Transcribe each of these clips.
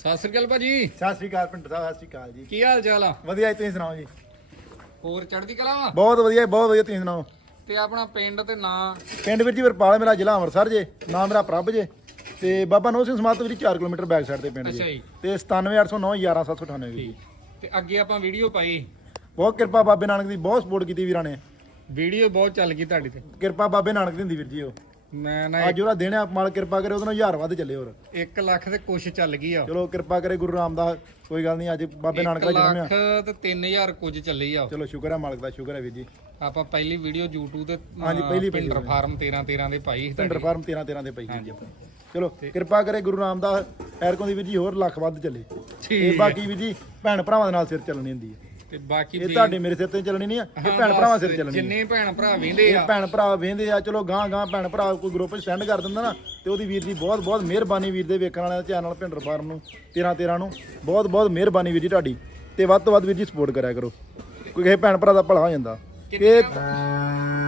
ਸਤਿ ਸ੍ਰੀ ਅਕਾਲ ਭਾਜੀ। ਸਤਿ ਸ੍ਰੀ ਅਕਾਲ ਪਿੰਡ ਸਾਹਿਬ ਸਤਿ ਸ੍ਰੀ ਅਕਾਲ ਜੀ। ਕੀ ਹਾਲ ਚਾਲ ਆ? ਵਧੀਆ ਜੀ ਤੁਸੀਂ ਸੁਣਾਓ ਜੀ? ਹੋਰ ਚੜ੍ਹਦੀ ਕਲਾ ਵਾ? ਬਹੁਤ ਵਧੀਆ ਜੀ, ਬਹੁਤ ਵਧੀਆ ਤੁਸੀਂ ਸੁਣਾਓ? ਤੇ ਆਪਣਾ ਪਿੰਡ ਤੇ ਨਾਂ? ਪਿੰਡ ਵੀਰ ਜੀ ਵਰਪਾਲ ਮੇਰਾ ਜ਼ਿਲ੍ਹਾ ਅੰਮ੍ਰਿਤਸਰ ਜੇ ਨਾਮ ਮੇਰਾ ਪ੍ਰਭ ਜੇ। ਤੇ ਬਾਬਾ ਨੋ ਸਿੰਘ ਸਮਾਤ ਵੀਰ 4 ਕਿਲੋਮੀਟਰ ਬੈਕ ਸਾਈਡ ਤੇ ਪਿੰਡ ਅੱਛਾ ਜੀ। ਜੀ ਤੇ 97809 11798 ਵੀਰ ਜੀ। ਤੇ ਅੱਗੇ ਆਪਾਂ ਵੀਡੀਓ ਪਾਈ। ਬਹੁਤ ਕਿਰਪਾ ਬਾਬੇ ਨਾਨਕ ਦੀ ਬਹੁਤ ਸਪੋਰਟ ਕੀਤੀ ਵੀਰਾਂ ਨੇ। ਵੀਡੀਓ ਬਹੁਤ ਚੱਲ ਗਈ ਤੁਹਾਡੀ ਤੇ। ਕਿਰਪਾ ਬਾਬੇ ਨਾਨਕ ਦੀ ਹੁੰਦੀ ਵੀਰ ਜੀ ਉਹ। ਮੈਂ ਨਾ ਅੱਜ ਉਹਦਾ ਦੇਣਾ ਮਾਲ ਕਿਰਪਾ ਕਰੇ ਉਹਦੇ ਨਾਲ ਹਜ਼ਾਰ ਵੱਧ ਚੱਲੇ ਹੋਰ। 1 ਲੱਖ ਤੇ ਕੁਛ ਚੱਲ ਗਈ ਆ। ਚਲੋ ਕਿਰਪਾ ਕਰੇ ਗੁਰੂ ਰਾਮਦਾਸ ਕੋਈ ਗੱਲ ਨਹੀਂ ਅੱਜ ਬਾਬੇ ਨਾਨਕ ਦਾ 1 ਜਨਮ ਲੱਖ ਆ ਤੇ 3000 ਕੁਝ ਚੱਲੀ ਆ। ਚਲੋ ਸ਼ੁਕਰ ਹੈ ਮਾਲਕ ਦਾ ਸ਼ੁਕਰ ਹੈ ਵੀਰ ਜੀ। ਆਪਾਂ ਪਹਿਲੀ ਵੀਡੀਓ YouTube ਤੇ ਹਾਂਜੀ, ਪਹਿਲੀ ਪਿੰਡਰ। ਫਾਰਮ 13 13 ਦੇ ਪਾਈ ਸੀ ਪਿੰਡਰ। ਫਾਰਮ 13 13 ਦੇ ਪਈ ਵੀਰ ਜੀ ਆਪਣੀ ਚਲੋ ਕਿਰਪਾ ਕਰੇ ਗੁਰੂ ਰਾਮਦਾਸ ਐਰਕੋਂ ਦੀ ਵੀਰ ਜੀ ਹੋਰ ਲੱਖ ਵੱਧ ਚੱਲੇ। ਤੇ ਬਾਕੀ ਵੀਰ ਜੀ ਭੈਣ ਭਰਾਵਾਂ ਦੇ ਨਾਲ ਸਿਰ ਚੱਲਣੀ ਹੁੰਦੀ ਹੈ ਤੇ ਬਾਕੀ ਇਹ ਤੁਹਾਡੇ ਮੇਰੇ ਸਿਰ ਤੇ ਚੱਲਣੀ ਨਹੀਂ ਆ ਇਹ ਭੈਣ ਭਰਾਵਾਂ ਸਿਰ ਚੱਲਣੀ ਜਿੰਨੇ ਭੈਣ ਭਰਾ ਵਿੰਦੇ ਇਹ ਆ। ਭੈਣ ਭਰਾ ਵੇਂਦੇ ਆ ਚਲੋ ਗਾਂ ਗਾਂ ਭੈਣ ਭਰਾ ਕੋਈ ਗਰੁੱਪ ਸੈਂਡ ਕਰ ਦਿੰਦਾ ਨਾ ਤੇ ਉਹਦੀ ਵੀਰ ਜੀ ਬਹੁਤ ਬਹੁਤ ਮਿਹਰਬਾਨੀ ਵੀਰ ਦੇ ਵੇਖਣ ਵਾਲਿਆਂ ਚੈਨਲ ਭਿੰਡਰ ਫਾਰਮ ਨੂੰ 13 13 ਨੂੰ ਬਹੁਤ ਬਹੁਤ ਮਿਹਰਬਾਨੀ ਵੀਰ ਜੀ ਤੁਹਾਡੀ ਤੇ ਵੱਧ ਤੋਂ ਵੱਧ ਵੀਰ ਜੀ ਸਪੋਰਟ ਕਰਿਆ ਕਰੋ। ਕੋਈ ਕਿਸੇ ਭੈਣ ਭਰਾ ਦਾ ਭਲਾ ਹੋ ਜਾਂਦਾ। ਕਿ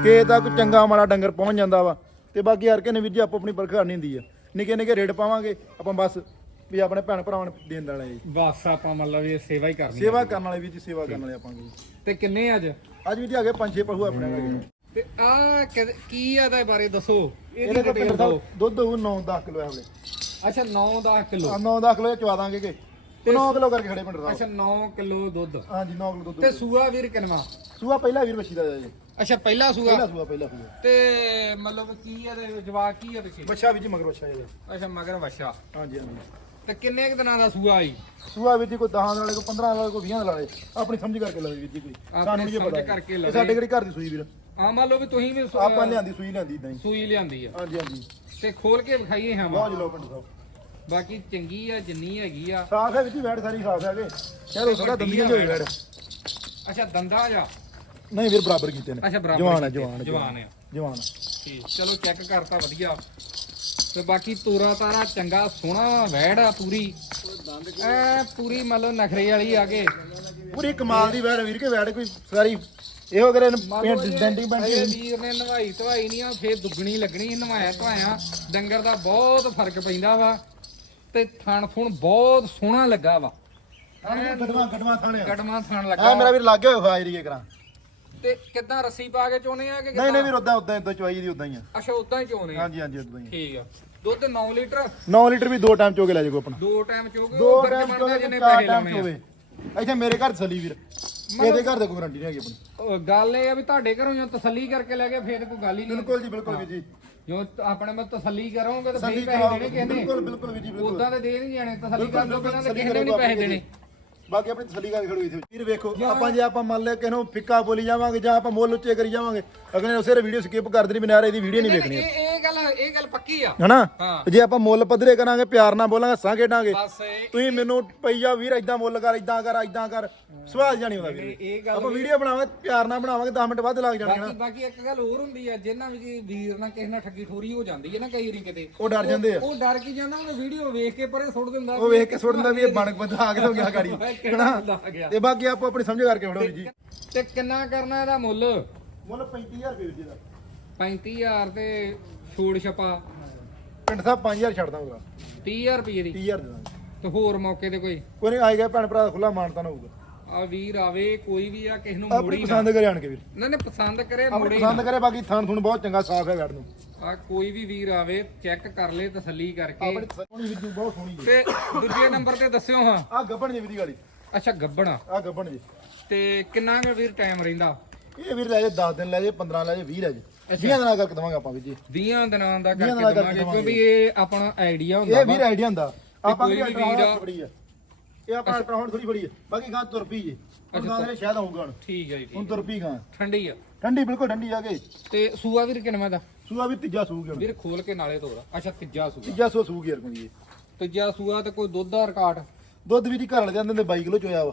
ਕਿ ਤਾਂ ਕੋਈ ਚੰਗਾ ਮਾੜਾ ਡੰਗਰ ਪਹੁੰਚ ਜਾਂਦਾ ਵਾ ਤੇ ਬਾਕੀ ਹਰ ਕਿਸੇ ਨੇ ਵੀਰ ਜੀ ਆਪੋ ਆਪਣੀ ਪਰਖ ਕਰਨੀ ਹੁੰਦੀ ਆ। ਨਿੱਕੇ ਨਿੱਕੇ ਰੇਟ ਪਾਵਾਂਗੇ ਆਪਾਂ ਬਸ ਵੀ ਆਪਣੇ ਭੈਣ ਭਰਾਵਾਂ ਨੂੰ ਦੇਣ ਵਾਲੇ ਜੀ। ਬਸ ਆਪਾਂ ਮਤਲਬ ਇਹ ਸੇਵਾ ਹੀ ਕਰਨੀ ਆ। ਸੇਵਾ ਕਰਨ ਵਾਲੇ ਵੀਰ ਜੀ ਸੇਵਾ ਕਰਨ ਵਾਲੇ ਆਪਾਂ ਜੀ। ਤੇ ਕਿੰਨੇ ਅੱਜ? ਅੱਜ ਵੀ ਜੀ ਆ ਗਏ ਪੰਜ ਛੇ ਪਹੂ ਆਪਣੇ ਹੈਗੇ ਤੇ ਆ ਕੀ ਆ ਇਹਦੇ ਬਾਰੇ ਦੱਸੋ? ਇਹਦੀ ਇਹਦੇ ਕੋਲ ਡਿਟੇਲ ਪਿੰਡ ਦਿਓ। ਸਾਹਿਬ ਦੁੱਧ ਹੋਊ 9-10 ਕਿਲੋ ਹੈ ਹਲੇ ਅੱਛਾ 9-10 ਕਿਲੋ। 9-10 ਕਿਲੋ ਚਵਾ ਦਾਂਗੇ ਕਿ। 9 ਕਿਲੋ ਕਰਕੇ ਖੜੇ ਪਿੰਡ ਸਾਹਿਬ। ਅੱਛਾ 9 ਕਿਲੋ ਦੁੱਧ। ਹਾਂਜੀ 9 ਕਿਲੋ ਦੁੱਧ ਤੇ ਸੂਆ ਵੀਰ ਕਿਨਵਾ ਸੂਆ ਪਹਿਲਾ ਵੀਰ ਬੱਛੀ ਦਾ ਜੀ। ਅੱਛਾ ਪਹਿਲਾ ਸੂਆ? ਪਹਿਲਾ ਸੂਆ ਪਹਿਲਾ ਸੂਆ। ਤੇ ਮਤਲਬ ਕੀ ਇਹਦੇ ਜਵਾਬ ਕੀ ਆ ਪਿੱਛੇ? ਬੱਛਾ ਵਿੱਚ ਮਗਰ ਬੱਛਾ ਜੀ ਅੱਛਾ ਮਗਰ ਵਛਾ ਹਾਂਜੀ ਹਾਂਜੀ। ਤੇ ਕਿੰਨੇ ਕੁ ਦਿਨਾਂ ਦਾ ਸੂਆ ਆਈ ਸੂਆ ਵਿੱਚ ਕੋਈ 10 ਵਾਲੇ ਕੋਈ 15 ਵਾਲੇ ਕੋਈ 20 ਵਾਲੇ। ਆਪਣੀ ਸਮਝ ਕਰਕੇ ਲਾਵੇ ਵੀਰ ਜੀ ਕੋਈ। ਸਾਨੂੰ ਨਹੀਂ ਪਤਾ ਕਰਕੇ ਲਵੇ। ਸਾਡੇ ਕਿਹੜੀ ਘਰ ਦੀ ਸੂਈ ਵੀਰ? ਆ ਮੰਨ ਲਓ ਵੀ ਤੁਸੀਂ ਵੀ ਆਪਾਂ ਲਿਆਂਦੀ ਸੂਈ ਲਿਆਂਦੀ ਇਦਾਂ ਹੀ। ਸੂਈ ਲਿਆਂਦੀ ਆ। ਹਾਂਜੀ ਹਾਂਜੀ। ਤੇ ਖੋਲ ਕੇ ਵਿਖਾਈਏ ਹਾਂ ਬਹੁਤ ਜਲੋ ਪਿੰਡ ਸਾਹਿਬ। ਬਾਕੀ ਚੰਗੀ ਆ ਜਿੰਨੀ ਹੈਗੀ ਆ। ਸਾਫ਼ ਹੈ ਵਿੱਚ ਵੈੜ ਸਾਰੀ ਸਾਫ਼ ਹੈਗੇ। ਸ਼ਾਇਦ ਹੋ ਸਕਦਾ ਦੰਦੀਆਂ ਜੋ ਹੋਈ ਵੈੜ। ਅੱਛਾ ਦੰਦਾ ਜਾ। ਨਹੀਂ ਵੀਰ ਬਰਾਬਰ ਕੀਤੇ ਨੇ। ਅੱਛਾ ਬਰਾਬਰ ਜਵਾਨ ਹੈ ਜਵਾਨ ਹੈ, ਜਵਾਨ ਜਵਾਨ ਠੀਕ ਚਲੋ ਚੈੱਕ ਕਰਤਾ ਵਧੀਆ। ਤੇ ਬਾਕੀ ਤੋਰਾ ਤਾਰਾ ਚੰਗਾ ਸੋਹਣਾ ਵੈੜ ਆ ਪੂਰੀ। ਐ ਪੂਰੀ ਮਤਲਬ ਨਖਰੇ ਵਾਲੀ ਆ ਕੇ। ਪੂਰੀ ਕਮਾਲ ਦੀ ਵੈੜ ਵੀਰ ਕੇ ਵੈੜ ਕੋਈ ਸਾਰੀ। ਇਹੋ ਕਰੇ ਡੈਂਟਿੰਗ ਇਹ ਬੈਂਟਿੰਗ ਵੀਰ ਨੇ ਨਵਾਈ ਧਵਾਈ ਨਹੀਂ ਆ ਫੇਰ ਦੁੱਗਣੀ ਲੱਗਣੀ ਨਵਾਇਆ ਧਵਾਇਆ। ਡੰਗਰ ਦਾ ਬਹੁਤ ਫ਼ਰਕ ਪੈਂਦਾ ਵਾ ਤੇ ਥਣ ਥੁਣ ਬਹੁਤ ਸੋਹਣਾ ਲੱਗਾ ਵਾ। ਗਡਵਾ ਗਡਵਾ ਥਾਣਿਆ। ਕਟਮਾ ਥਣ ਆ ਲੱਗਾ ਮੇਰਾ ਵੀਰ ਲੱਗੇ ਹੋਏ ਹਾਜ਼ਰੀਏ ਕਰਾਂ। ਤੇ ਕਿੱਦਾਂ ਰੱਸੀ ਪਾ ਕੇ ਚੋਨੇ ਆ ਕਿ ਨਹੀਂ ਨਹੀਂ ਵੀਰ ਉਦਾਂ ਉਦਾਂ ਇਦਾਂ ਚਵਾਈ ਦੀ ਉਦਾਂ ਹੀ ਆ। ਅੱਛਾ ਉਦਾਂ ਹੀ ਚੋਨੇ ਆ? ਹਾਂਜੀ ਹਾਂਜੀ ਉਦਾਂ ਹੀ ਠੀਕ ਆ। ਦੁੱਧ 9 ਲੀਟਰ? 9 ਲੀਟਰ ਵੀ ਦੋ ਟਾਈਮ ਚੋ ਕੇ ਲੈ ਜਾਓ ਆਪਣਾ। ਦੋ ਟਾਈਮ ਚੋਗੇ ਦੋ ਉਹ ਫ਼ਰਕ ਟਾਈਮ ਬਣਦਾ ਚੋਗੇ ਜਿੰਨੇ ਪੈਸੇ ਲਾਉਣੇ ਆ? ਇੱਥੇ ਮੇਰੇ ਘਰ ਤਸੱਲੀ ਵੀਰ। ਇਹਦੇ ਘਰ ਦੇ ਕੋਈ ਗਰੰਟੀ ਨਹੀਂ ਹੈਗੀ ਆਪਣੀ। ਗੱਲ ਇਹ ਆ ਵੀ ਤੁਹਾਡੇ ਘਰੋਂ ਜੋ ਤਸੱਲੀ ਕਰਕੇ ਲੈ ਗਏ ਫੇਰ ਕੋਈ ਗੱਲ ਹੀ ਨਹੀਂ ਬਿਲਕੁਲ ਜੀ ਬਿਲਕੁਲ ਜੀ। ਜੋ ਆਪਣੇ ਮੈਂ ਤਸੱਲੀ ਕਰੋਗੇ ਤਾਂ ਫੇਰ ਪੈਸੇ ਦੇਣੇ ਬਿਲਕੁਲ ਬਿਲਕੁਲ ਜੀ ਬਿਲਕੁਲ। ਉਦਾਂ ਤੇ ਦੇ ਨਹੀਂ ਜਾਣੇ। ਤਸੱਲੀ ਕਰ ਲਓ ਬਿਨਾਂ ਤੇ ਕਿਸੇ ਨੇ ਨਹੀਂ ਪੈਸੇ ਦੇਣੇ। ਬਾਕੀ ਆਪਣੀ ਤਸੱਲੀ ਕਰਕੇ ਖੜੋ ਇੱਥੇ। ਵੀਰ ਵੇਖੋ ਆਪਾਂ ਜੇ ਆਪਾਂ ਮੰਨ ਲਿਆ ਕਿ ਇਹਨੂੰ ਫਿੱਕਾ ਬੋਲੀ ਜਾਵਾਂਗੇ ਜਾਂ ਆਪਾਂ ਮੁੱਲ ਉੱਚੇ ਕਰੀ ਜਾਵਾਂਗੇ ਅਗਲੇ ਨੇ ਉਸੇ ਵੀਡੀਓ ਸਕਿਪ ਕਰ ਦੇਣੀ ਬਿਨਾਂ ਇਹਦੀ ਵੀਡੀਓ ਨਹੀਂ ਵੇਖਣੀ। ਇਹ ਗੱਲ ਇਹ ਗੱਲ ਪੱਕੀ ਆ। ਹਨਾ? ਹਾਂ। ਜੇ ਆਪਾਂ ਮੁੱਲ ਪੱਧਰੇ ਕਰਾਂਗੇ ਪਿਆਰ ਨਾਲ ਬੋਲਾਂਗੇ ਹੱਸਾਂ ਖੇਡਾਂਗੇ ਬਸ ਇਹ ਤੁਸੀਂ ਮੈਨੂੰ ਪਈਆ ਵੀਰ ਇਦਾਂ ਮੁੱਲ ਕਰ ਇਦਾਂ ਕਰ ਇਦਾਂ ਕਰ ਸਵਾਲ ਜਾਣੀ ਹੁੰਦਾ ਵੀਰ। ਇਹ ਗੱਲ ਆਪਾਂ ਵੀਡੀਓ ਬਣਾਵਾਂਗੇ ਪਿਆਰ ਨਾਲ ਬਣਾਵਾਂਗੇ 10 ਮਿੰਟ ਵੱਧ ਲੱਗ ਜਾਣਗੇ ਨਾ। ਬਾਕੀ ਇੱਕ ਗੱਲ ਹੋਰ ਹੁੰਦੀ ਆ ਜਿਨ੍ਹਾਂ ਵਿੱਚ ਵੀਰ ਨਾਲ ਕਿਸੇ ਨਾਲ ਠੱਗੀ ਠੋਰੀ ਹੋ ਜਾਂਦੀ ਹੈ ਨਾ ਕਈ ਵਾਰੀ ਕਿਤੇ। ਉਹ ਡਰ ਜਾਂਦੇ ਆ। ਉਹ ਡਰ ਕੀ ਜਾਂਦਾ ਉਹ ਵੀਡੀਓ ਵੇਖ ਕੇ ਪਰੇ ਸੁੱਟ ਦਿੰਦਾ ਉਹ ਵੇਖ ਕੇ ਸੁੱਟ ਦਿੰਦਾ ਵੀ ਇਹ ਬਣ ਬੰਦਾ ਆ ਕੇ ਹੋ ਗਿਆ ਗਾੜੀ। ਗਿਆ। ਤੇ ਬਾਕੀ ਆਪੋ ਆਪਣੀ ਸਮਝ ਕਰਕੇ ਵੀਰ ਜੀ। ਤੇ ਕਿੰਨਾ ਕਰਨਾ ਇਹਦਾ ਮੁੱਲ? ਮੁੱਲ 35000 ਰੁਪਏ ਵੀਰ ਜੀ ਦਾ। 35000 ਤੇ ਛੋੜ ਛਪਾ। ਪਿੰਡ ਸਾਹਿਬ 5000 ਛੱਡ ਦਾਂਗਾ। 30000 ਰੁਪਏ ਦੀ। 30000 ਦੇ ਦਾਂਗੇ। ਤੇ ਹੋਰ ਮੌਕੇ ਤੇ ਕੋਈ? ਕੋਈ ਨਹੀਂ ਆਏਗਾ ਭੈਣ ਭਰਾ ਖੁੱਲਾ ਮਾਨਤਾਨ ਹੋਊਗਾ। ਆ ਵੀਰ ਆਵੇ ਕੋਈ ਵੀ ਆ ਕਿਸੇ ਨੂੰ ਆਪਣੀ ਮੋੜੀ ਨਾ। ਪਸੰਦ ਕਰੇ ਆਣ ਕੇ ਵੀਰ। ਇਹਨਾਂ ਨੇ ਪਸੰਦ ਕਰੇ ਆਪਣੀ ਮੋੜੀ ਪਸੰਦ ਕਰੇ ਬਾਕੀ ਥਾਣ ਥੁਣ ਬਹੁਤ ਚੰਗਾ ਸਾਫ਼ ਹੈ ਗੜ ਨੂੰ। ਆ ਕੋਈ ਵੀ ਵੀਰ ਆਵੇ ਚੈੱਕ ਕਰ ਲੇ ਤਸੱਲੀ ਕਰਕੇ। ਆਪਣੀ ਸੋਹਣੀ ਵੀਰ ਬਹੁਤ ਸੋਹਣੀ ਜੀ ਤੇ ਦੂਜੇ ਨੰਬਰ ਤੇ ਦੱਸਿਓ ਹਾਂ। ਆ ਗੱਬਣ ਜੀ ਵੀਰ ਦੀ ਗਾੜੀ। ਅੱਛਾ ਗੱਬਣਾ ਆ। ਗੱਬਣ ਜੀ। ਤੇ ਕਿੰਨਾ ਕੁ ਵੀਰ ਟਾਈਮ ਰਹਿੰਦਾ? ਇਹ ਵੀਰ ਲੈ ਜੇ 10 ਦਿਨ ਲੈ ਜੇ 15 ਲੈ ਜੇ 20 ਲੈ ਜੇ। 20 ਦਿਨਾਂ ਕਰਕੇ ਦਵਾਂਗੇ ਆਪਾਂ ਵੀਰ ਜੀ। 20 ਦਿਨਾਂ ਦਾ ਵੀਹਾਂ ਕਰਕੇ ਦਿਨਾਂ ਕਰਕੇ ਦਵਾਂਗੇ ਕਿਉਂਕਿ ਇਹ ਆਪਣਾ ਆਈਡੀਆ ਹੁੰਦਾ ਇਹ ਵੀਰ ਆਈਡੀਆ ਹੁੰਦਾ। ਆਪਾਂ ਕੋਈ ਵੀ ਵੀ ਵੀਰ ਵੀਰ- ਬੜੀ ਆ। ਇਹ ਆਪਾਂ ਅਲਟਰਾਸਾਊਂਡ ਥੋੜੀ ਬੜੀ ਆ। ਬਾਕੀ ਗਾਂ ਤੁਰ ਪਈ ਜੇ। ਹੁਣ ਗਾਂ ਦੇ ਸ਼ਾਇਦ ਆਊਗਾ ਹੁਣ। ਠੀਕ ਹੈ ਜੀ ਹੁਣ ਠੀਕ ਤੁਰ ਪਈ ਗਾਂ। ਠੰਡੀ ਆ। ਠੰਡੀ ਬਿਲਕੁਲ ਠੰਡੀ ਆ ਕੇ। ਤੇ ਸੂਆ ਵੀਰ ਕਿੰਨਾ ਦਾ? ਸੂਆ ਵੀ ਤੀਜਾ ਸੂਗੀ ਹੁਣ। ਵੀਰ ਖੋਲ ਕੇ ਨਾਲੇ ਤੋੜਾ। ਅੱਛਾ ਤੀਜਾ ਸੂਆ। ਤੀਜਾ ਸੂਆ ਸੂਗੀ ਯਾਰ ਕੋਈ ਤੀਜਾ ਸੂਆ ਤੇ ਕੋਈ ਦੁੱਧ ਦਾ ਰਿਕਾਰਡ? ਦੁੱਧ ਵੀ ਦੀ ਘਰ ਵਾਲੇ ਜਾਂਦੇ ਨੇ 22 ਕਿਲੋ ਚੋਇਆ ਵਾ।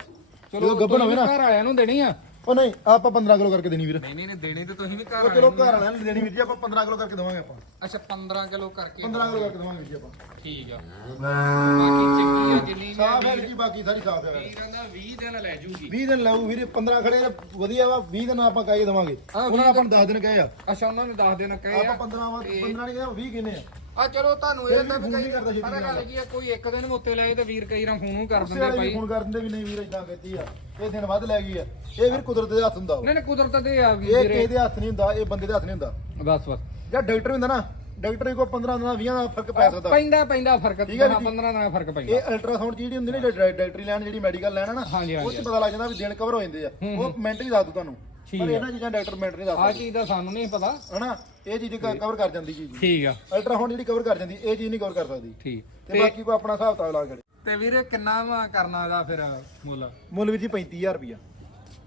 ਚਲੋ ਗੱਭਣ ਹੋਵੇ ਨਾ। ਘਰ ਵਾਲਿਆਂ ਨੂੰ ਦੇਣੀ ਆ। ਉਹ ਨਹੀਂ ਆਪਾਂ 15 ਕਿਲੋ ਕਰਕੇ ਦੇਣੀ ਵੀਰ। ਨਹੀਂ ਨਹੀਂ ਨਹੀਂ ਦੇਣੀ ਤੇ ਤੁਸੀਂ ਵੀ ਘਰ ਉਹ ਚਲੋ ਘਰ ਵਾਲਿਆਂ ਨੂੰ ਦੇਣੀ ਵੀਰ ਜੀ ਆਪਾਂ 15 ਕਿਲੋ ਕਰਕੇ ਦਵਾਂਗੇ ਆਪਾਂ। ਅੱਛਾ 15 ਕਿਲੋ ਕਰਕੇ। 15 ਕਿਲੋ ਕਰਕੇ ਦਵਾਂਗੇ ਵੀਰ ਜੀ ਆਪਾਂ। ਠੀਕ ਆ। ਬਾਕੀ ਚੰਗੀ ਆ ਜਿੰਨੀ ਵੀ ਸਾਫ਼ ਹੈ ਵੀਰ ਜੀ ਬਾਕੀ ਸਾਰੀ ਸਾਫ਼ ਹੈ ਵੀਰਾਂ ਦਾ 20 ਦਿਨ ਲੈ ਜੂਗੀ। 20 ਦਿਨ ਲਾਊ ਵੀਰੇ 15 ਖੜੇ ਨੇ ਵਧੀਆ ਵਾ 20 ਦਿਨ ਆਪਾਂ ਕਾਈ ਦਵਾਂਗੇ। ਉਹਨਾਂ ਨੇ ਆਪਾਂ ਨੂੰ 10 ਦਿਨ ਕਹੇ ਆ। ਅੱਛਾ ਉਹਨਾਂ ਨੇ 10 ਦਿਨ ਕਹੇ ਆ ਆਪਾਂ 15 ਵਾ 15 ਨਹੀਂ ਕਹਿੰਦਾ 20 ਕਿੰਨੇ ਆ। ਆ ਚਲੋ ਤੁਹਾਨੂੰ ਇਹ ਵੀ ਤਾਂ ਛੇਤੀ ਪਰ ਗੱਲ ਕੀ ਆ ਕੋਈ ਇੱਕ ਦਿਨ ਮੋਤੇ ਲਾਏ ਤੇ ਵੀਰ ਕਈ ਰਾਂ ਫੋਨ ਕਰ ਦਿੰਦੇ ਵੀ ਭਾਈ ਫੋਨ ਕਰ ਦਿੰਦੇ ਵੀ ਨਹੀਂ ਵੀਰ ਇਦਾਂ ਕਹਿੰਦੀ ਆ। ਇਹ ਦਿਨ ਵੱਧ ਲੈ ਗਈ ਆ। ਇਹ ਵੀਰ ਕੁਦਰਤ ਦੇ ਹੱਥ ਹੁੰਦਾ ਵਾ। ਨਹੀਂ ਨਹੀਂ ਕੁਦਰਤ ਦੇ ਆ ਇਹ ਵੀਰੇ। ਕਿਸੇ ਦੇ ਹੱਥ ਨਹੀਂ ਹੁੰਦਾ ਇਹ ਬੰਦੇ ਦੇ ਹੱਥ ਨਹੀਂ ਹੁੰਦਾ। ਬਸ ਬਸ। ਜਾਂ ਡਾਕਟਰ ਹੁੰਦਾ ਨਾ ਡਾਕਟਰ ਕੋ 15 ਦਿਨਾਂ 20 ਦਾ ਫ਼ਰਕ ਪੈ ਸਕਦਾ। ਪੈਂਦਾ ਪੈਂਦਾ ਫ਼ਰਕ। ਠੀਕ ਹੈ ਜੀ। 15 ਦਾ ਫ਼ਰਕ ਪੈਂਦਾ। ਇਹ ਅਲਟਰਾਸਾਊਂਡ ਜਿਹੜੀ ਹੁੰਦੀ ਨੇ ਡਾਕਟਰੀ ਲੈਣ ਜਿਹੜੀ ਮੈਡੀਕਲ ਲੈਣ ਨਾ ਉਹ। ਚ ਪਤਾ ਲੱਗ ਜਾਂਦਾ ਵੀ ਦਿਨ ਕਵਰ ਹੋ ਜਾਂਦੇ ਆ। ਹੂੰ, ਉਹ ਮਿੰਟ ਹੀ ਦੱਸ ਦੂ ਤੁਹਾਨੂੰ। ਪਰ। ਇਹਨਾਂ ਚੀਜ਼ਾਂ ਡਾਕਟਰ ਮਿੰਟ ਨਹੀਂ ਦੱਸ ਆ ਸਕਦੇ। ਚੀਜ਼ ਦਾ ਸਾਨੂੰ ਨਹੀਂ ਪਤਾ। ਹਨਾ? ਇਹ ਚੀਜ਼ ਕਵਰ ਕਰ ਜਾਂਦੀ ਚੀਜ਼। ਠੀਕ ਆ। ਅਲਟਰਾਸਾਊਂਡ ਜਿਹੜੀ ਕਵਰ ਕਰ ਜਾਂਦੀ ਇਹ ਚੀਜ਼ ਨਹੀਂ ਕਵਰ ਕਰ ਸਕਦੀ। ਠੀਕ। ਤੇ ਬਾਕੀ ਕੋ ਆਪਣਾ ਹਿਸਾਬ ਤਾਬ ਲਾ ਕੇ ਤੇ ਵੀਰੇ ਕਿੰਨਾ ਵਾ ਕਰਨਾ ਇਹਦਾ ਫਿਰ ਮੁੱਲ? ਮੁੱਲ ਵੀ ਜੀ 35000 ਰੁਪਿਆ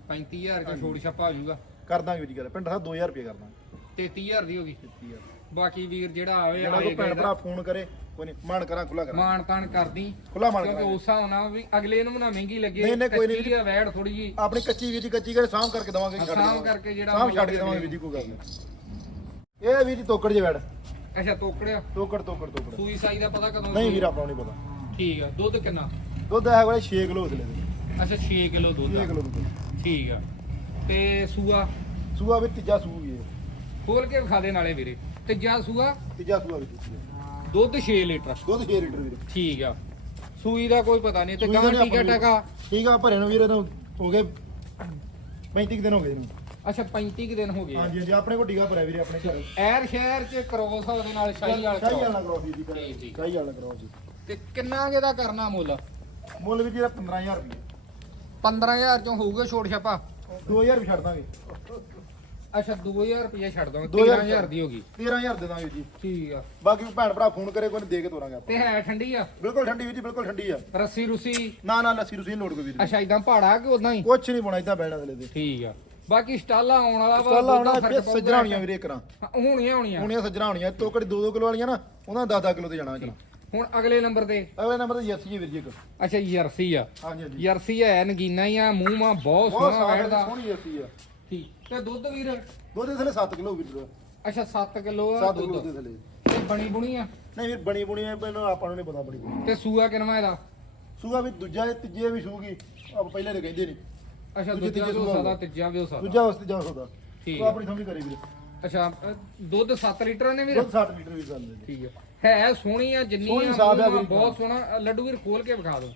35000 ਚ ਛੋੜ ਛਾਪਾ ਹੋ ਜਾਊਗਾ। ਕਰ ਦਾਂਗੇ ਵੀ ਜੀ ਕਰ ਪਿੰਡ ਸਾਹਿਬ 2000 ਰੁਪਏ ਕਰ ਦਾਂਗੇ। 33000 ਦੀ ਹੋ ਗਈ। 33000 ਬਾਕੀ ਵੀਰ ਜਿਹੜਾ ਆਵੇ ਜਿਹੜਾ ਕੋ ਭੈਣ ਭਰਾ ਫੋਨ ਕਰੇ ਕੋਈ ਨਹੀਂ ਮਾਨ ਕਰਾਂ ਖੁੱਲਾ ਕਰਾਂ। ਮਾਣ ਤਾਣ ਕਰਦੀ ਖੁੱਲਾ ਮਾਨ ਕਿਉਂਕਿ ਕਰਾਂ ਉਸ ਹਿਸਾਬ ਨਾਲ ਵੀ ਅਗਲੇ ਨੂੰ ਨਾ ਮਹਿੰਗੀ ਲੱਗੇ ਨਹੀਂ, ਨਹੀਂ, ਕੋਈ ਨਹੀਂ। ਕੱਚੀ ਆ ਵੈੜ ਥੋੜੀ ਜੀ ਆਪਣੀ ਕੱਚੀ ਵੀਰ ਜੀ ਕੱਚੀ ਕਰੇ ਸਾਂਭ ਕਰਕੇ ਦਵਾਂਗੇ ਛੱਡ ਸਾਂਭ ਦੇਵਾਂਗੇ। ਕਰਕੇ ਜਿਹੜਾ ਸਾਂਭ ਮੁੱਲ ਛੱਡ ਕੇ ਦਵਾਂਗੇ ਵੀਰ ਜੀ ਕੋਈ ਗੱਲ ਨਹੀਂ। ਇਹ ਵੀਰ ਜੀ ਤੋਕੜ ਜੇ ਵੈੜ। ਅੱਛਾ ਤੋਕੜਿਆ ਤੋਕੜ ਤੋਕੜ ਤੋਕੜ। ਸੂਈ ਸਾਈ ਦਾ ਪਤਾ ਕਦੋਂ ਨਹੀਂ ਸੂਈ? ਵੀਰ ਆਪਾਂ ਨੂੰ ਨਹੀਂ ਪਤਾ। ਠੀਕ ਆ ਦੁੱਧ ਕਿੰਨਾ? ਦੁੱਧ ਹੈ ਕੋਲੇ 6 ਕਿਲੋ ਉਸਲੇ ਦੇ। ਅੱਛਾ 6 ਕਿਲੋ ਦੁੱਧ 6 ਆ। ਕਿਲੋ ਦੁੱਧ। ਠੀਕ ਆ। ਤੇ ਸੂਆ? ਸੂਆ ਵੀ ਤੀਜਾ ਸੂ ਵੀ ਹੈ। ਖੋਲ ਕੇ ਵਿਖਾ ਦੇ ਨਾਲੇ ਵੀਰੇ। ਤੀਜਾ ਸੂਆ? ਤੀਜਾ ਸੂਆ ਵੀ ਤੀਜਾ। ਦੁੱਧ 6 ਲੀਟਰ। ਦੁੱਧ 6 ਲੀਟਰ ਵੀਰ। ਠੀਕ ਆ। ਸੂਈ ਦਾ ਕੋਈ ਪਤਾ ਨਹੀਂ ਤੇ ਸੂਈ ਦਾ ਗਾਂ ਨਹੀਂ ਟੀਕਾ ਆਪਾਂ ਨੂੰ- ਟਾਕਾ? ਠੀਕ ਆ ਭਰੇ ਨੂੰ ਵੀਰ ਇਹਨੂੰ ਹੋ ਗਏ 35 ਕੁ ਦਿਨ ਹੋ ਗਏ ਇਹਨੂੰ। ਅੱਛਾ 35 ਕੁ ਦਿਨ ਹੋ ਗਏ ਆ। ਹਾਂਜੀ ਹਾਂਜੀ ਆਪਣੇ ਕੋਲ ਟੀਕਾ ਭਰਿਆ ਵੀਰੇ ਆਪਣੇ ਘਰ। ਐਰ ਸ਼ਹਿਰ ਚ ਕਰੋਸ ਉਹਦੇ ਨਾਲ ਸ਼ਾਹੀ ਵਾਲ ਸ਼ਾਹੀ ਵਾਲਾ ਕਰੋ ਜੀ ਠੀਕ, ਠੀਕ। ਸ਼ਾਹੀ ਵਾਲਾ ਕਰੋ ਜੀ। ਤੇ ਕਿੰਨਾ ਕੁ ਇਹਦਾ ਕਰਨਾ ਮੁੱਲ? ਮੁੱਲ ਵੀ ਜਿਹੜਾ 15000 ਰੁਪਏ। 15000 ਚੋਂ ਹੋਊਗਾ ਛੋੜ ਛਾਪਾ? 2000 ਵੀ ਛੱਡ ਦਾਂਗੇ। ਅੱਛਾ 2000 ਰੁਪਏ ਛੱਡ ਦੋ 2000 13000 ਦੀ ਹੋ ਗਈ। 13000 ਦੇ ਦਾਂਗੇ ਜੀ। ਠੀਕ ਆ। ਬਾਕੀ ਭੈਣ ਭਰਾ ਫੋਨ ਕਰੇ ਕੋਈ ਨਹੀਂ ਦੇ ਕੇ ਤੋਰਾਂਗੇ ਆਪਾਂ। ਤੇ ਹੈ ਠੰਡੀ ਆ? ਬਿਲਕੁਲ ਠੰਡੀ ਵੀਰ ਜੀ ਬਿਲਕੁਲ ਠੰਡੀ ਆ। ਰੱਸੀ ਰੁਸੀ? ਨਾ ਨਾ ਲੱਸੀ ਰੁਸੀ ਲੋੜ ਕੋਈ ਵੀਰ ਅੱਛਾ ਇਦਾਂ ਪਹਾੜਾ ਕਿ ਉਦਾਂ ਹੀ? ਕੁਛ ਨਹੀਂ ਬਣਾ ਇਦਾਂ ਬੈਣਾ ਅਗਲੇ ਦੇ। ਠੀਕ ਆ। ਬਾਕੀ ਸਟਾਲਾ ਆਉਣ ਵਾਲਾ ਵਾ ਦੁੱਧ ਆਉਣਾ ਫਿਰ। ਸੱਜਣਾ ਹੋਣੀਆਂ ਵੀਰੇ ਕਰਾਂ ਹੋਣੀਆਂ ਹੋਣੀਆਂ। ਹੁਣੀਆਂ ਸੱਜਣਾ ਹੋਣੀਆਂ ਤੋਕੜੀ 2-2 ਕਿਲੋ ਵਾਲੀਆਂ ਨਾ ਉਹਨਾਂ 10-10 ਕਿਲੋ ਤੇ ਜਾਣਾ ਚਲਾ ਹੁਣ ਅਗਲੇ ਨੰਬਰ ਤੇ? ਅਗਲੇ ਨੰਬਰ ਤੇ ਜੀ ਵੀਰ ਜੀ ਇੱਕ। ਅੱਛਾ ਜਰਸੀ ਆ। ਹਾਂਜੀ ਹਾਂਜੀ। ਜਰਸੀ ਹੈ ਨਗੀਨਾ ਹੀ ਆ ਮੂੰਹ ਮਾ ਬਹੁਤ ਸੋਹਣਾ ਬੈਠਦਾ। ਸੋਹਣੀ ਯੈਸੀ ਆ। ਠੀਕ। ਤੇ ਦੁੱਧ ਵੀਰ? ਦੁੱਧ ਦੇ ਥਲੇ 7 ਕਿਲੋ ਵੀਰ। ਅੱਛਾ 7 ਕਿਲੋ ਆ 7 ਕਿਲੋ ਦੁੱਧ ਦੇ ਥਲੇ। ਤੇ ਬਣੀ ਬੁਣੀ ਆ? ਨਹੀਂ ਵੀਰ ਬਣੀ ਬੁਣੀ ਐ ਪਹਿਲਾਂ ਆਪਾਂ ਨੂੰ ਨਹੀਂ ਪਤਾ ਬਣੀ ਬੁਣੀ। ਤੇ ਸੂਆ ਕਿਨਵਾ ਇਹਦਾ? ਸੂਆ ਵੀ ਦੂਜਾ ਇਹ ਤੀਜੇ ਵੀ ਸੂਗੀ ਆਪ ਪਹਿਲੇ ਦੇ ਕਹਿੰਦੇ ਨਹੀਂ। ਅੱਛਾ ਦੂਜੇ ਦੂਜਾ ਵੀ ਹੋ ਤੀਜੇ ਸਕਦਾ ਤੀਜਾ ਵੀ ਹੋ ਸਕਦਾ ਦੂਜਾ ਉਸ ਤੇ ਜਾ ਸਕਦਾ ਠੀਕ ਉਹ ਆਪਣੀ ਸਮਝ ਕਰੇ ਵੀਰ। ਅੱਛਾ ਅ, ਦੁੱਧ 7 ਲੀਟਰ ਨੇ ਵੀਰ? ਦੁੱਧ 60 ਲੀਟਰ ਵੀ ਚੱਲਦੇ ਨੇ ਠੀਕ ਹੈ ਹੈ ਸੋਹਣੀ ਆ ਜਿੰਨੀ ਸੋਹਣੀ ਆ ਸਾਫ਼ ਆ ਮੂੰਹ ਵੀਰ। ਬਹੁਤ ਸੋਹਣਾ। ਅ, ਲੱਡੂ ਵੀਰ ਖੋਲ ਕੇ ਵਿਖਾ ਦਿਓ।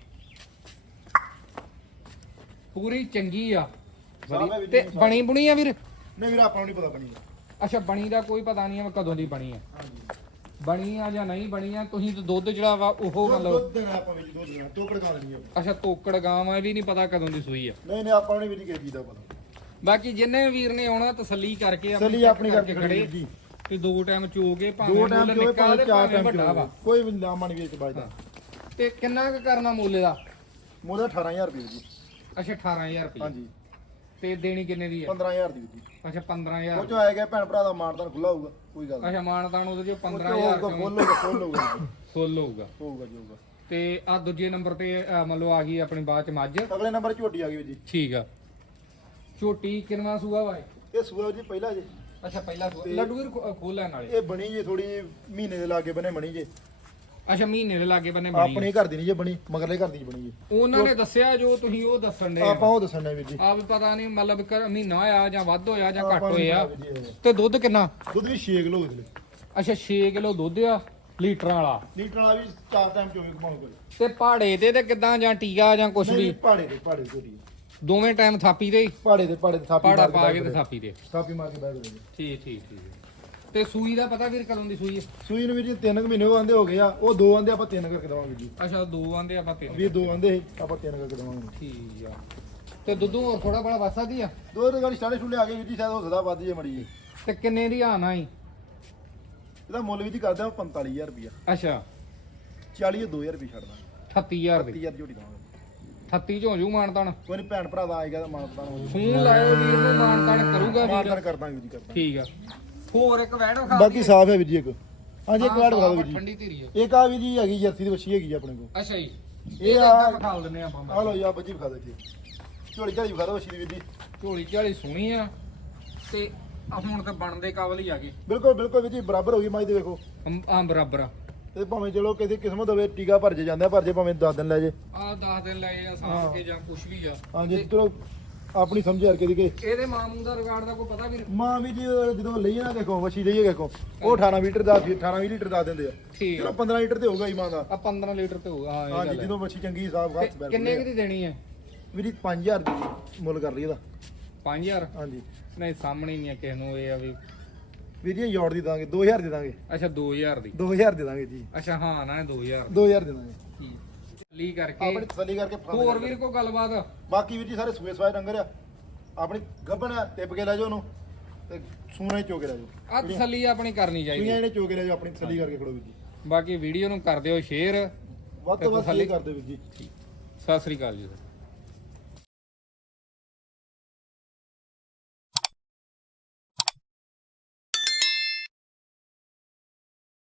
ਪੂਰੀ ਚੰਗੀ ਆ। ਵੀਰ ਤੇ। ਬਣੀ ਬੁਣੀ ਆ ਵੀਰ? ਨਹੀਂ ਵੀਰ ਆਪਾਂ ਨੂੰ ਨਹੀਂ ਪਤਾ ਬਣੀ ਅੱਛਾ ਬਣੀ ਦਾ ਕੋਈ ਪਤਾ ਨਹੀਂ ਆ ਕਦੋਂ ਦੀ ਬਣੀ ਆ। ਹਾਂਜੀ। ਬਣੀ ਆ ਜਾਂ ਨਹੀਂ ਬਣੀ ਆ ਤੁਸੀਂ ਤਾਂ ਦੁੱਧ ਜਿਹੜਾ ਵਾ ਉਹ ਮਤਲਬ ਦੁੱਧ ਦੇਣਾ ਆਪਾਂ ਵੀ ਦੁੱਧ ਦੇਣਾ ਤੋਕੜ ਕਾ ਲੈਣੀ ਆਪਾਂ। ਅੱਛਾ ਤੋਕੜ ਗਾਂ ਆ ਇਹ ਵੀ ਨਹੀਂ ਪਤਾ ਕਦੋਂ ਦੀ ਸੂਈ ਆ। ਨਹੀਂ ਨਹੀਂ ਆਪਾਂ ਨੂੰ ਨਹੀਂ ਵੀ ਕਿਸੇ ਚੀਜ਼ ਦਾ ਪਤਾ। ਬਾਕੀ ਜਿੰਨੇ ਵੀਰ ਨੇ ਆਉਣਾ ਤਸੱਲੀ ਕਰਕੇ check ਆਪਣੀ ਕਰਕੇ ਖੜੇ। ਜੀ ਤੇ ਦੋ ਟਾਈਮ ਚੋ ਕੇ ਭਾਵੇਂ ਦੋ ਟਾਈਮ ਮੁੱਲ ਨਿੱਕਾ ਭਾਵੇਂ ਚਾਰ ਟਾਈਮ ਵੱਡਾ ਵਾ। ਕੋਈ ਵੀ ਲਾਮਾ ਨਹੀਂ ਵੇਚ ਬਾਜਦਾ ਤੇ ਕਿੰਨਾ ਕੁ ਕਰਨਾ ਮੁੱਲ ਦਾ ਮੋਦਾ 18000 ਰੁਪਏ ਜੀ। ਅੱਛਾ 18000 ਰੁਪਏ। ਹਾਂਜੀ। ਤੇ ਦੇਣੀ ਕਿੰਨੇ ਦੀ ਆ? 15000 ਦੀ ਜੀ ਅੱਛਾ 15000 ਉਹ ਚੋਂ ਆਏਗਾ ਭੈਣ ਭਰਾ ਦਾ ਮਾਨਦਾਨ ਖੁੱਲਾ ਹੋਊਗਾ ਕੋਈ ਗੱਲ ਨਹੀਂ। ਅੱਛਾ ਮਾਨਤਾਨ ਉਹਦੇ ਚ 15000 ਹੋਊਗਾ ਫੁੱਲ ਹੋਊਗਾ ਫੁੱਲ ਹੋਊਗਾ। ਫੁੱਲ ਹੋਊਗਾ। ਹੋਊਗਾ ਜੀ ਹੋਊਗਾ। ਤੇ ਆ ਦੂਜੇ ਨੰਬਰ ਤੇ ਲਓ ਆ ਗਈ ਆਪਣੀ ਬਾਅਦ ਚ ਮੱਝ। ਅਗਲੇ ਨੰਬਰ ਝੋਟੀ ਆ ਗਈ ਜੀ। ਠੀਕ ਆ। ਝੋਟੀ ਕਿੰਨਾ ਸੂਆ ਵਾ ਇਹ? ਸੂਆ ਜੀ ਪਹਿਲਾ ਜੀ। ਅੱਛਾ ਪਹਿਲਾ ਸੂਆ। ਲੱਡੂ ਵੀਰ ਖੋਲ ਲੈਣ ਵਾਲੇ। ਇਹ ਬਣੀ ਜੀ ਥੋੜੀ ਮਹੀਨੇ ਦੇ ਲਾਗੇ ਬਣੇ ਬਣੀ ਜੀ। ਅੱਛਾ ਮਹੀਨੇ ਦੇ ਲਾਗੇ ਬੰਨੇ ਬਣੀ ਆਪਣੇ ਘਰ ਦੀ ਨਹੀਂ ਜੀ ਬਣੀ ਮਗਰਲੇ ਘਰ ਦੀ ਬਣੀ ਜੀ ਉਹਨਾਂ ਨੇ ਦੱਸਿਆ ਜੋ ਤੁਸੀਂ ਉਹ ਦੱਸਣ ਦੇ ਆਪਾਂ ਉਹ ਦੱਸਣਾ ਵੀਰ ਜੀ। ਆ ਵੀ ਪਤਾ ਨਹੀਂ ਮਤਲਬ ਕਿ ਮਹੀਨਾ ਹੋਇਆ ਜਾਂ ਵੱਧ ਹੋਇਆ ਜਾਂ ਘੱਟ ਆਪਾਂ ਹੋਇਆ। ਤੇ ਦੁੱਧ ਕਿੰਨਾ? ਦੁੱਧ ਵੀ 6 ਕਿਲੋ ਇਸਲੇ ਅੱਛਾ 6 ਕਿਲੋ ਦੁੱਧ ਆ ਲੀਟਰਾਂ ਵਾਲਾ। ਲੀਟਰ ਵਾਲਾ ਵੀ ਚਾਰ ਟਾਈਮ ਚੋਏ ਕਮਾਉਣ ਕੋਲ। ਤੇ ਪਹਾੜੇ ਤੇ ਤੇ ਕਿਦਾਂ ਜਾਂ ਟੀਕਾ ਜਾਂ ਕੁਛ ਵੀ? ਪਾੜੇ ਦੇ ਪਾੜੇ ਝੋਟੀ ਦੋਵੇਂ ਟਾਈਮ ਥਾਪੀ ਦੇ ਹੀ? ਪਾੜੇ ਦੇ ਪਾੜੇ ਦੇ ਥਾਪੀ ਪਾੜਾ ਪਾ ਕੇ ਤੇ ਬੈਠ ਥਾਪੀ ਦੇ। ਥਾਪੀ ਮਾਰ ਕੇ ਬੈਠ ਗਏ ਠੀਕ ਠੀਕ ਠੀਕ। ਤੇ ਸੂਈ ਦਾ ਪਤਾ ਵੀਰ ਕਦੋਂ ਦੀ ਸੂਈ ਹੈ? ਸੂਈ ਨੂੰ ਵੀ ਜੀ 3 ਮਹੀਨੇ ਉਹ ਆਂਦੇ ਹੋ ਗਏ ਆ ਉਹ ਦੋ ਆਂਦੇ ਆਪਾਂ ਤਿੰਨ ਕਰਕੇ ਦਵਾਂਗੇ ਜੀ। ਅੱਛਾ ਦੋ ਆਂਦੇ ਆਪਾਂ ਤਿੰਨ ਵੀ ਦੋ ਆਂਦੇ ਆਪਾਂ ਤਿੰਨ ਕਰਕੇ ਦਵਾਂਗੇ ਠੀਕ ਆ। ਤੇ ਦੁੱਧੂ ਹੋਰ ਥੋੜਾ ਬੜਾ ਵਸਾ ਦੀ ਆ? ਦੋ ਤੇ ਗਾੜੀ ਸਾਢੇ ਛੁੱਲੇ ਆ ਗਏ ਵੀਰ ਜੀ ਸ਼ਾਇਦ ਹੋ ਸਕਦਾ ਵੱਧ ਜੇ ਮੜੀ ਜੀ। ਤੇ ਕਿੰਨੇ ਦੀ ਆਣਾ ਹੀ ਇਹਦਾ ਮੁੱਲ ਵੀ ਜੀ ਕਰਦੇ ਆ 45000 ਰੁਪਿਆ ਅੱਛਾ। 40 2000 ਰੁਪਏ ਛੱਡਦਾ। 38000 ਦੀ 30000 ਝੋਟੀ ਦਵਾਂਗੇ। 38 ਚੋਂ ਜੂ ਮਾਨਤਾਨ? ਕੋਈ ਨਹੀਂ ਭੈਣ ਭਰਾ ਦਾ ਆਏਗਾ ਤਾਂ ਮਾਨਤਾਨ ਹੋ। ਫੋਨ ਲਾਇਓ ਵੀਰ ਨੂੰ ਮਾਨਤਾਨ ਕਰੂਗਾ ਵੀਰ। ਮਾਨਤਾਨ ਕਰ ਦਾਂਗੇ ਵੀਰ ਜੀ ਕਰ ਦਾਂਗੇ। ਠੀਕ ਆ। ਹੋਰ ਇੱਕ ਵੈੜ ਵਿਖਾ ਬਾਕੀ ਸਾਫ਼ ਹੈ ਵੀਰ ਜੀ ਇੱਕ। ਹਾਂਜੀ ਇੱਕ ਵਾਰ ਦਿਖਾ ਦਿਓ ਵੀਰ ਜੀ। ਠੰਡੀ ਧੀਰੀ ਆ। ਇੱਕ ਆ ਵੀ ਜੀ ਹੈਗੀ ਜਰਸੀ ਦੀ ਵੱਛੀ ਹੈਗੀ ਜੀ ਆਪਣੇ ਕੋਲ। ਅੱਛਾ ਜੀ। ਇਹ ਆ ਵਿਖਾ ਦਿੰਨੇ ਆਪਾਂ ਆ ਲਓ ਜੀ ਆ ਬੱਜੀ ਵਿਖਾ ਦਿਓ ਜੀ। ਝੋਲੀ ਝਾਲੀ ਵਿਖਾ ਦਿਓ ਵੱਛੀ ਦੀ ਵੀਰ ਜੀ। ਝੋਲੀ ਝਾਲੀ ਸੋਹਣੀ ਆ। ਤੇ ਆ ਹੁਣ ਤਾਂ ਬਣਦੇ ਕਾਬਲ ਹੀ ਆ ਗਏ। ਬਿਲਕੁਲ ਬਿਲਕੁਲ ਵੀਰ ਜੀ ਬਰਾਬਰ ਹੋ ਗਈ ਮਾਈ ਦੇ ਵੇਖੋ। ਆ ਬਰਾਬਰ ਆ। ਤੇ ਭਾਵੇਂ ਚਲੋ ਕਿਸੇ ਕਿਸਮਤ ਹੋਵੇ ਟੀਕਾ ਭਰ ਜੇ ਜਾਂਦੇ ਆ ਭਰ ਜੇ ਭਾਵੇਂ 10 ਦਿਨ ਲੈ ਜੇ। ਆ 10 ਦਿਨ ਲਏ ਜਾਂ ਸਾਂਭ ਕੇ ਜਾਂ ਕੁਛ ਵੀ ਆ। ਹਾਂਜੀ ਚਲੋ ਆਪਣੀ ਸਮਝ ਹਰ ਕੇ ਦੀ ਕਿ ਇਹਦੇ ਮਾਮੂ ਦਾ ਰਿਕਾਰਡ ਦਾ ਕੋਈ ਪਤਾ ਵੀਰ? ਮਾਂ ਵੀ ਜੀ ਜਦੋਂ ਲਈ ਨਾ ਦੇਖੋ ਵਛੀ ਲਈਏ ਦੇਖੋ ਉਹ 18 ਲੀਟਰ ਦਾ 18 20 ਲੀਟਰ ਦਾ ਦਿੰਦੇ ਆ। ਠੀਕ। ਚਲੋ 15 ਲੀਟਰ ਤੇ ਹੋਊਗਾ ਹੀ ਮਾਂ ਦਾ। ਆ 15 ਲੀਟਰ ਤੇ ਹੋਊਗਾ ਹਾਂ ਇਹ ਹਾਂਜੀ ਗੱਲ ਹੈ। ਜਦੋਂ ਵਛੀ ਚੰਗੀ ਸਾਫ਼ ਹੱਥ ਬੈਠ ਕਿੰਨੇ ਕੁ ਦੀ ਦੇਣੀ ਹੈ? ਵੀਰੀ 5000 ਦੀ ਮੁੱਲ ਕਰ ਲਈ ਇਹਦਾ। 5000 ਹਾਂਜੀ। ਨਹੀਂ ਸਾਹਮਣੇ ਹੀ ਨਹੀਂ ਹੈ ਕਿਸੇ ਨੂੰ ਇਹ ਆ ਵੀ। ਵੀਰ ਜੀ ਯਾਰਡ ਦੀ ਦਾਂਗੇ 2000 ਦੇ ਦਾਂਗੇ। ਅੱਛਾ 2000 ਦੀ। 2000 ਦੇ ਦਾਂਗੇ ਜੀ। ਅੱਛਾ ਹਾਂ ਨਾ 2000 2000 ਦੇ ਦਾਂਗੇ। ਲੀ ਕਰਕੇ। ਆਪਣੀ ਤਸੱਲੀ ਕਰਕੇ ਹੋਰ। ਵੀਰ ਕੋ ਗੱਲਬਾਤ? ਬਾਕੀ ਵੀਰ ਜੀ ਸਾਰੇ ਸੂਏ ਸਵਾਏ ਡੰਗਰ ਆ। ਆਪਣੀ ਗੱਬਣ ਆ ਟਿੱਪ ਕੇ ਲੈ ਜਾਓ ਉਹਨੂੰ ਤੇ ਸੂਣਾ ਹੀ ਚੋਕੇ ਲੈ ਜਾਓ। ਆ ਤਸੱਲੀ ਆਪਣੀ ਕਰਨੀ ਦੁਨੀਆ ਚਾਹੀਦੀ ਇਹਨੇ ਚੋਕੇ ਲੈ ਜਾਓ ਆਪਣੀ ਤਸੱਲੀ ਕਰਕੇ ਖੜੋ ਵੀਰ ਜੀ। ਬਾਕੀ ਵੀਡੀਓ ਨੂੰ ਕਰ ਦਿਓ ਸ਼ੇਅਰ ਵੱਧ ਤੋਂ ਵੱਧ ਤਸੱਲੀ- ਤਸੱਲੀ ਕਰਦੇ ਵੀਰ ਜੀ। ਸਤਿ ਸ੍ਰੀ ਅਕਾਲ ਜੀ।